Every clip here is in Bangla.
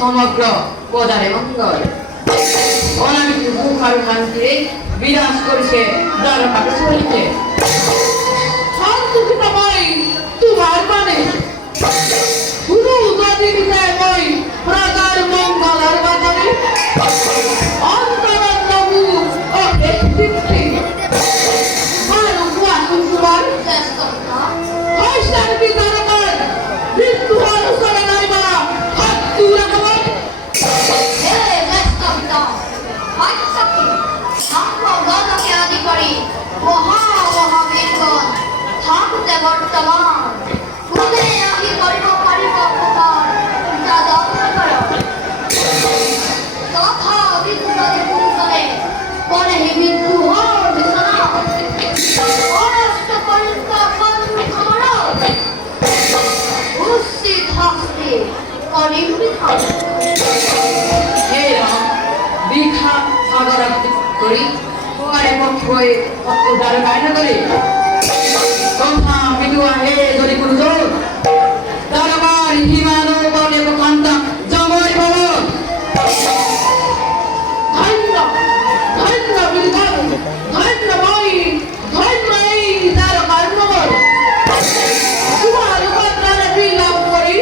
সমগ্র প্রজারে মঙ্গল অনাবিত সুখার শান্তি বিরাজ করেছে দ্বারকাকে চলিতে শান্তিময় তোমার মানে গুরু যদি বিদায় মই প্রজার মঙ্গলার বাজারে অন্তরন নবু ও ব্যক্তিত্বে মানব আসুন তোমার হইসার বিদারকার মৃত্যু অনুসরণ নাইবা হাত তুলে খাবার বর্তমান খুদে আমি করিব পারিব প্রকার যা দগ্ধ কর তথা বিদ্রোহী পুরুষরে পরে মৃত্যু হর বিছানা অনষ্ট পর্যন্ত পঞ্চ খবর উচিত হস্তে অনিবৃথ হে রাম দীঘা সাগর করি তোমারে পক্ষ হয়ে উদ্ধার গায়না করে তথা বিদুয়া হে যদি পুরুষ দরবার হিমানো বলে কান্তা জময় বল ধন্য ধন্য বিরগণ ধন্য মই ধন্য এই দ্বারকার নগর তোমার উপর প্রাণে বিলাপ করি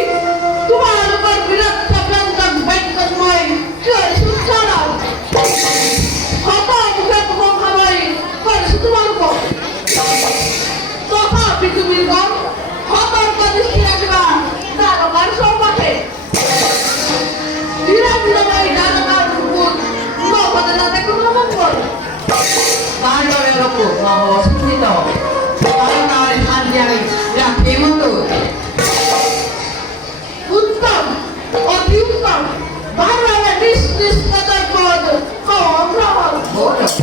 তোমার উপর বিরক্ত প্রান্তক বৈকটময় চল সুচ্ছারা হত মুখে মুখাময় করছি তোমার উপর তথা পৃথিবীরগণ সতর্ক দৃষ্টি রাখিবা দ্বারকার সম্মুখে বিরাময় দ্বারকার উপর নগদে যাতে কোনো মঙ্গল তার লড়ে রকম 아,